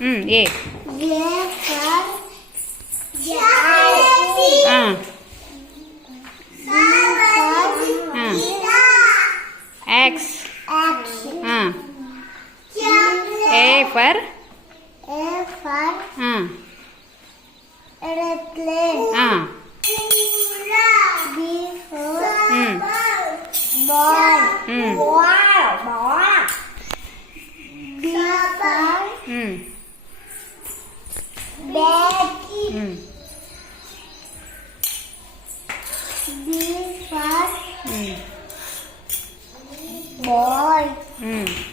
A. X. A for airplane. B for ball. Ball. B for bag. B for boy.